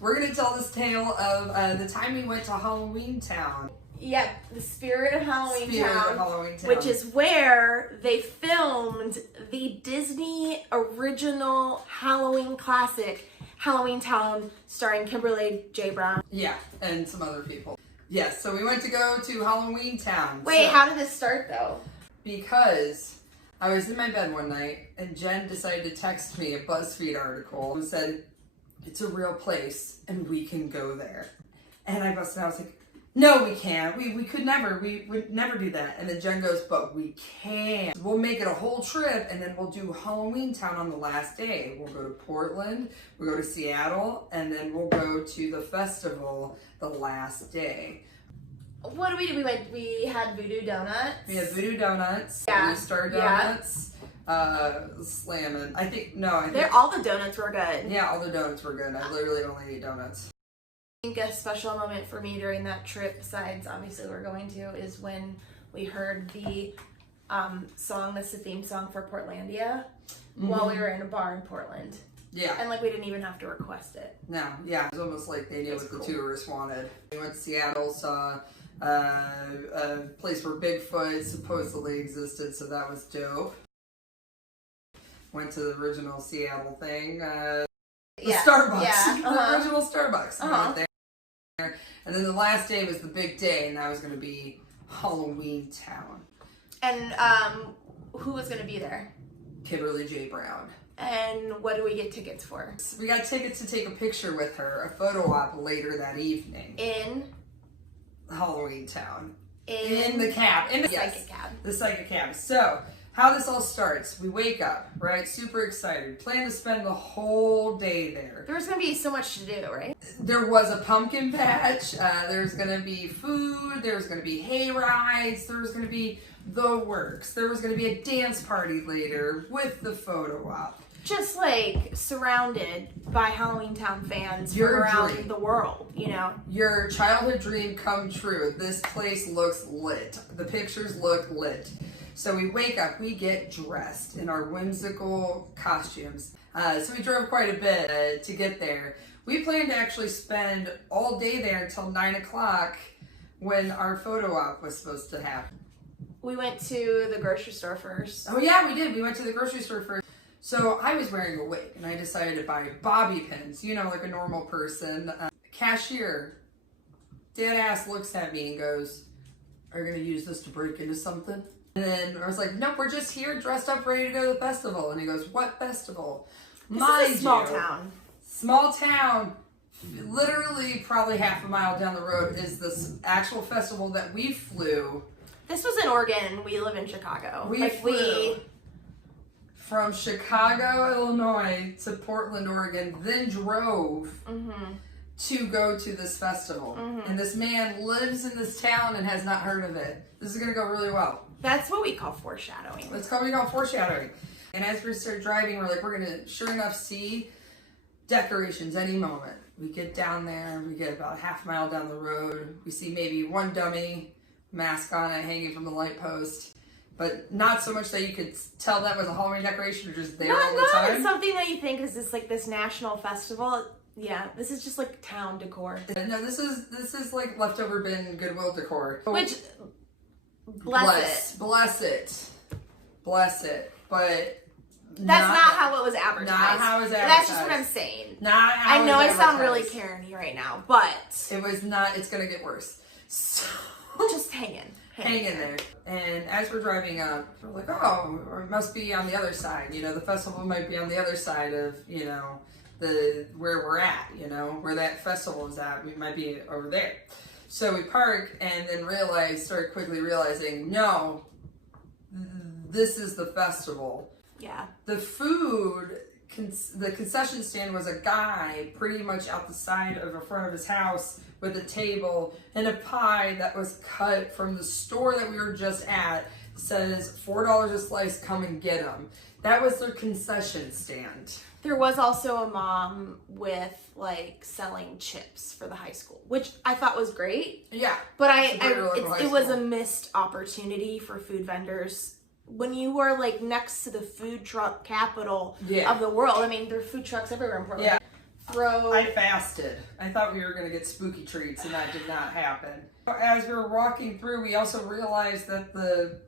We're going to tell this tale of the time we went to Halloweentown. Yep, the Spirit of Halloweentown, which is where they filmed the Disney original Halloween classic, Halloweentown, starring Kimberly J. Brown. Yeah, and some other people. Yes, so we went to go to Halloweentown. Wait, how did this start though? Because I was in my bed one night and Jen decided to text me a BuzzFeed article and said, it's a real place and we can go there. And I busted out, I was like, no, we can't. We could never. We would never do that. And then Jen goes, but we can. We'll make it a whole trip and then we'll do Halloweentown on the last day. We'll go to Portland, we'll go to Seattle, and then we'll go to the festival the last day. What did we do? We had voodoo donuts. We had voodoo donuts, yeah. Star donuts, slamming. I think all the donuts were good. Yeah, all the donuts were good. I literally only ate donuts. I think a special moment for me during that trip, besides obviously we're going to, is when we heard the song that's the theme song for Portlandia while we were in a bar in Portland. Yeah. And we didn't even have to request it. No, yeah. It was almost like they knew what the tourists wanted. We went to Seattle, saw a place where Bigfoot supposedly existed, so that was dope. Went to the original Seattle thing. The Starbucks. Yeah. The original Starbucks. Went there. And then the last day was the big day, and that was going to be Halloweentown. And who was going to be there? Kimberly J. Brown. And what do we get tickets for? We got tickets to take a picture with her, a photo op later that evening. In Halloweentown. In the cab. In the psychic cab. The psychic cab. So, how this all starts, we wake up, right? Super excited. Plan to spend the whole day there. There was going to be so much to do, right? There was a pumpkin patch. There's going to be food. There was going to be hay rides. There was going to be the works. There was going to be a dance party later with the photo op. Just surrounded by Halloweentown fans from around the world, you know? Your childhood dream come true. This place looks lit. The pictures look lit. So we wake up, we get dressed in our whimsical costumes. So we drove quite a bit to get there. We planned to actually spend all day there until 9 o'clock when our photo op was supposed to happen. We went to the grocery store first. Oh yeah, we did. We went to the grocery store first. So I was wearing a wig and I decided to buy bobby pins, like a normal person. Cashier, dead ass looks at me and goes, are you going to use this to break into something? And then I was like, nope, we're just here dressed up, ready to go to the festival. And he goes, what festival? This is a small town. Small town. Literally probably half a mile down the road is this actual festival that we flew. This was in Oregon. We live in Chicago. We flew from Chicago, Illinois to Portland, Oregon, then drove to go to this festival. And this man lives in this town and has not heard of it. This is going to go really well. That's what we call foreshadowing. That's what we call foreshadowing. And as we start driving, we're like, we're going to, sure enough, see decorations any moment. We get down there, we get about half a mile down the road. We see maybe one dummy mask on it hanging from the light post. But not so much that you could tell that was a Halloween decoration or just there all the time. It's something that you think is this national festival. Yeah, this is just town decor. No, this is like leftover bin Goodwill decor. Which bless it. But that's not how it was advertised. Not how it was advertised. That's just what I'm saying. Not how I know I sound really Karen-y right now, but it was not. It's gonna get worse. So just hang in there. And as we're driving up, we're like, oh, or it must be on the other side. The festival might be on the other side of the where we're at. Where that festival is at. We might be over there. So we park and then start quickly realizing, no, this is the festival. Yeah. The food, the concession stand was a guy pretty much out the side of the front of his house with a table and a pie that was cut from the store that we were just at. Says $4 a slice, come and get them. That was their concession stand. There was also a mom with selling chips for the high school, which I thought was great. Yeah. But it was a missed opportunity for food vendors. When you are next to the food truck capital of the world, I mean, there are food trucks everywhere in Portland. Yeah. robe. I fasted. I thought we were going to get spooky treats, and that did not happen. As we were walking through, we also realized that the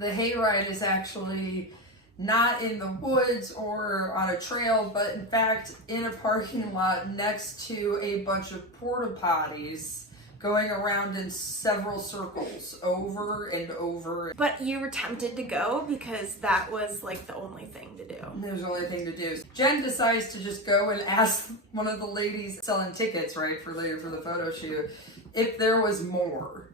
hayride is actually not in the woods or on a trail, but in fact in a parking lot next to a bunch of porta potties going around in several circles over and over. But you were tempted to go because that was like the only thing to do. It was the only thing to do. Jen decides to just go and ask one of the ladies selling tickets, right, for later for the photo shoot, if there was more.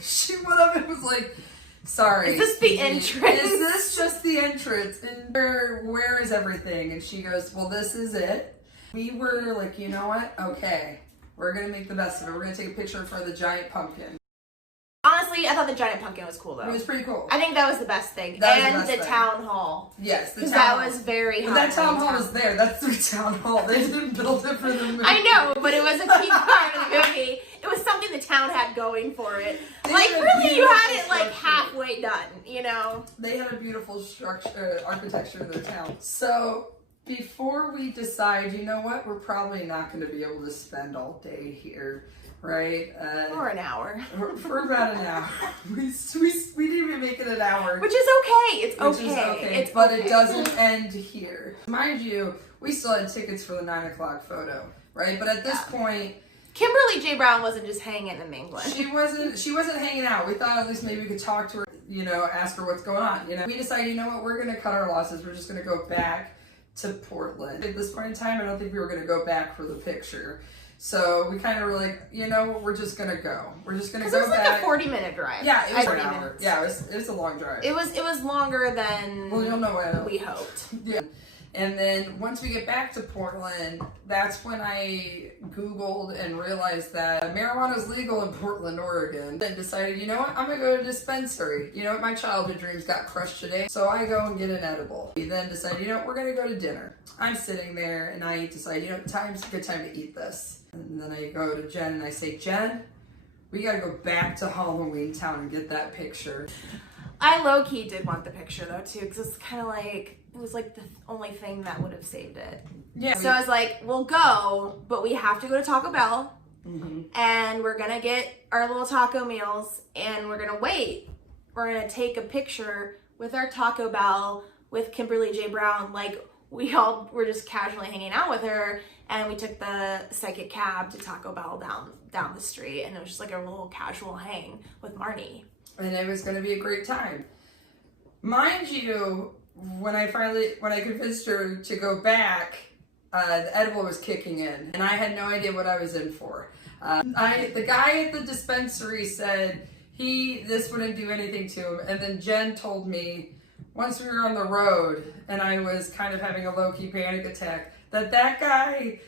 She went up and was like, sorry. Is this the entrance? Is this just the entrance? And where is everything? And she goes, well, this is it. We were like, you know what? Okay. We're going to make the best of it. We're going to take a picture in front of the giant pumpkin. Honestly, I thought the giant pumpkin was cool, though. It was pretty cool. I think that was the best thing. And the town hall. Yes, because that was very But that town hall was there. That's the town hall. They didn't build it for the movie. I know, but it was a key part of the movie. It was something the town had going for it. Like, really, you had it like halfway done, you know? They had a beautiful structure, architecture in their town. So before we decide, you know what, we're probably not going to be able to spend all day here, right? Or an hour. For about an hour. We didn't even make it an hour. Which is okay. It's okay. But it doesn't end here. Mind you, we still had tickets for the 9 o'clock photo, right? But at this point, Kimberly J. Brown wasn't just hanging and mingling. She wasn't hanging out. We thought at least maybe we could talk to her, you know, ask her what's going on. You know, we decided, you know what, we're gonna cut our losses. We're just gonna go back to Portland. At this point in time, I don't think we were gonna go back for the picture. So we kind of were like, you know what, we're just gonna go. We're just gonna go back. It was like a 40-minute drive. Yeah, it was 40 an hour. minutes. Yeah, it was a long drive. It was longer than you'll know what we hoped. Yeah. And then once we get back to Portland, that's when I Googled and realized that marijuana is legal in Portland, Oregon. Then decided, you know what, I'm gonna go to a dispensary. You know what, my childhood dreams got crushed today. So I go and get an edible. We then decided, you know what, we're gonna go to dinner. I'm sitting there and I decide, you know, time's a good time to eat this. And then I go to Jen and I say, Jen, we gotta go back to Halloweentown and get that picture. I low-key did want the picture though too, because it's kind of like, it was like the only thing that would have saved it. Yeah. So I was like, we'll go, but we have to go to Taco Bell, and we're gonna get our little taco meals, and we're gonna wait. We're gonna take a picture with our Taco Bell with Kimberly J. Brown. Like, we all were just casually hanging out with her, and we took the psychic cab to Taco Bell down the street, and it was just like a little casual hang with Marnie. And it was going to be a great time. Mind you, when I convinced her to go back, the edible was kicking in, and I had no idea what I was in for. The guy at the dispensary said this wouldn't do anything to him, and then Jen told me once we were on the road, and I was kind of having a low-key panic attack, that guy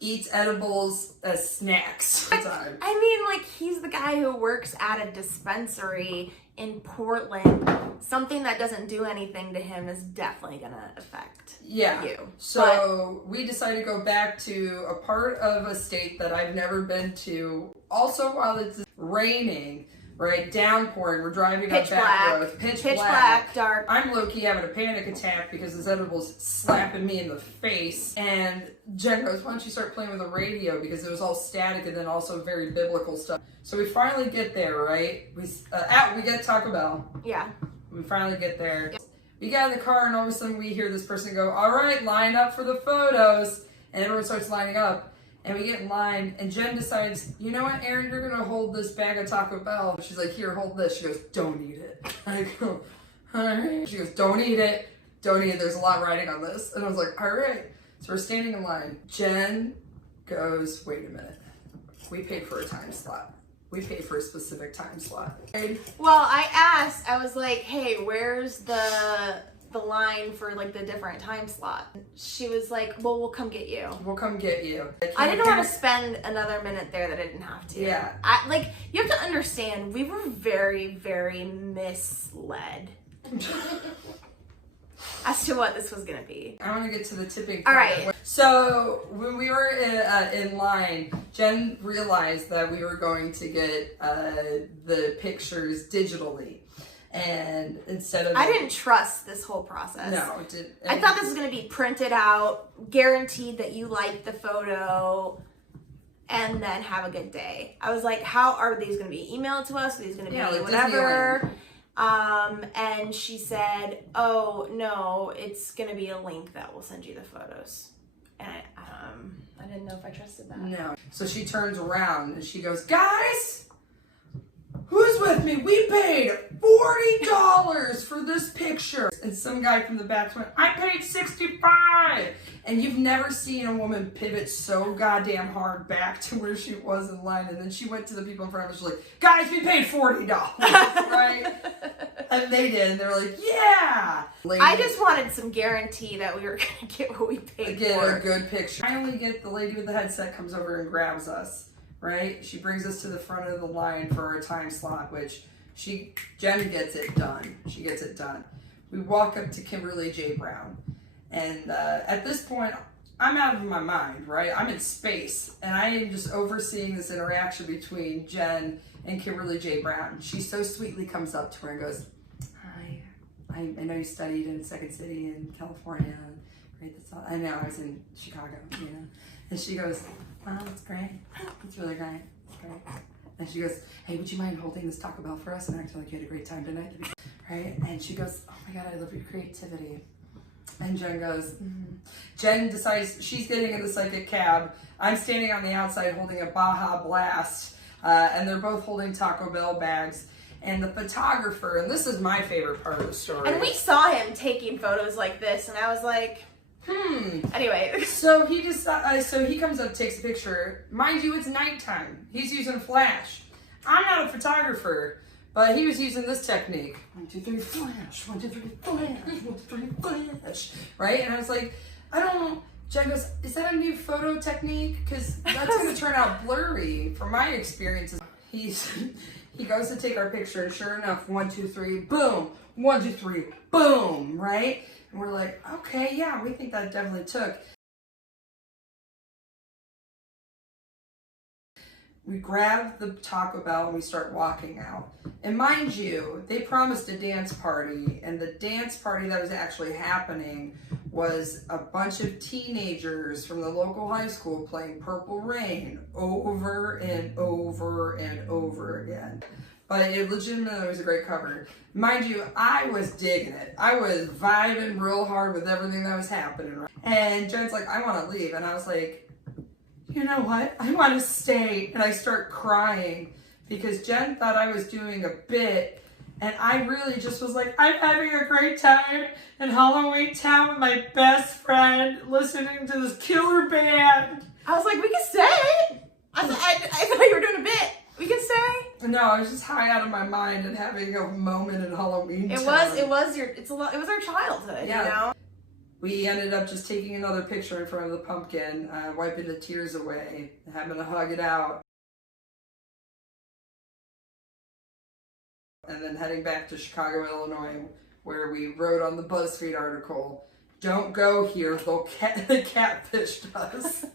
eats edibles as snacks all the time. I mean, like, he's the guy who works at a dispensary in Portland. Something that doesn't do anything to him is definitely gonna affect you. So we decided to go back to a part of a state that I've never been to. Also, while it's raining, right, downpouring, we're driving up back roads, pitch black, dark. I'm low-key having a panic attack because this edible's slapping me in the face. And Jen goes, why don't you start playing with the radio, because it was all static and then also very biblical stuff. So we finally get there, right? We get Taco Bell. Yeah. We finally get there. Yep. We get in the car and all of a sudden we hear this person go, all right, line up for the photos. And everyone starts lining up. And we get in line, and Jen decides, you know what, Erin, you're going to hold this bag of Taco Bell. She's like, here, hold this. She goes, don't eat it. I go, all right. She goes, don't eat it. Don't eat it. There's a lot riding on this. And I was like, all right. So we're standing in line. Jen goes, wait a minute. We paid for a time slot. We paid for a specific time slot. Well, I asked, I was like, hey, where's the line for like the different time slot? She was like, well, we'll come get you. We'll come get you. I didn't want to spend another minute there that I didn't have to. Yeah. You have to understand, we were very, very misled as to what this was going to be. I want to get to the tipping point. All right. So when we were in line, Jen realized that we were going to get the pictures digitally. And instead of... I didn't trust this whole process. No, it didn't. I thought this was going to be printed out, guaranteed that you liked the photo, and then have a good day. I was like, how are these going to be emailed to us? Are these going to be like whatever? And she said, oh, no, it's going to be a link that will send you the photos. And I didn't know if I trusted that. No. So she turns around and she goes, guys, who's with me? We paid $40 for this picture. And some guy from the back went, I paid $65. And you've never seen a woman pivot so goddamn hard back to where she was in line. And then she went to the people in front of her. She's like, guys, we paid $40, right? And they did. And they were like, yeah. I just wanted some guarantee that we were going to get what we paid for. Get a good picture. Finally get the lady with the headset comes over and grabs us, right? She brings us to the front of the line for our time slot, which Jen gets it done. She gets it done. We walk up to Kimberly J. Brown. And at this point, I'm out of my mind, right? I'm in space. And I am just overseeing this interaction between Jen and Kimberly J. Brown. She so sweetly comes up to her and goes, hi, I know you studied in Second City in California. Right? That's all. I know, I was in Chicago, you know. And she goes, wow, that's great. That's really great. That's great. And she goes, hey, would you mind holding this Taco Bell for us and acting like you had a great time tonight? Right? And she goes, oh my God, I love your creativity. And Jen goes, mm-hmm. Jen decides she's getting in the psychic cab. I'm standing on the outside holding a Baja Blast. And they're both holding Taco Bell bags. And the photographer, and this is my favorite part of the story. And we saw him taking photos like this, and I was like, Anyway. So he comes up, takes a picture. Mind you, it's nighttime. He's using flash. I'm not a photographer, but he was using this technique. 1, 2, 3, flash. 1, 2, 3, flash. 1, 2, 3, flash. Right? And I was like, I don't. Jen goes, is that a new photo technique? Because that's going to turn out blurry from my experiences. He goes to take our picture, and sure enough, 1, 2, 3, boom. 1, 2, 3, boom. Right? And we're like, okay, yeah, we think that definitely took. We grab the Taco Bell and we start walking out. And mind you, they promised a dance party, and the dance party that was actually happening was a bunch of teenagers from the local high school playing Purple Rain over and over and over again. But it legitimately was a great cover. Mind you, I was digging it. I was vibing real hard with everything that was happening. And Jen's like, I want to leave. And I was like, you know what? I want to stay. And I start crying because Jen thought I was doing a bit. And I really just was like, I'm having a great time in Halloweentown with my best friend listening to this killer band. I was like, we can stay. I thought you were doing a bit. We can stay. No, I was just high out of my mind and having a moment in Halloweentown. It was our childhood, yeah. You know? We ended up just taking another picture in front of the pumpkin, wiping the tears away, having to hug it out. And then heading back to Chicago, Illinois, where we wrote on the BuzzFeed article, don't go here, they catfished us.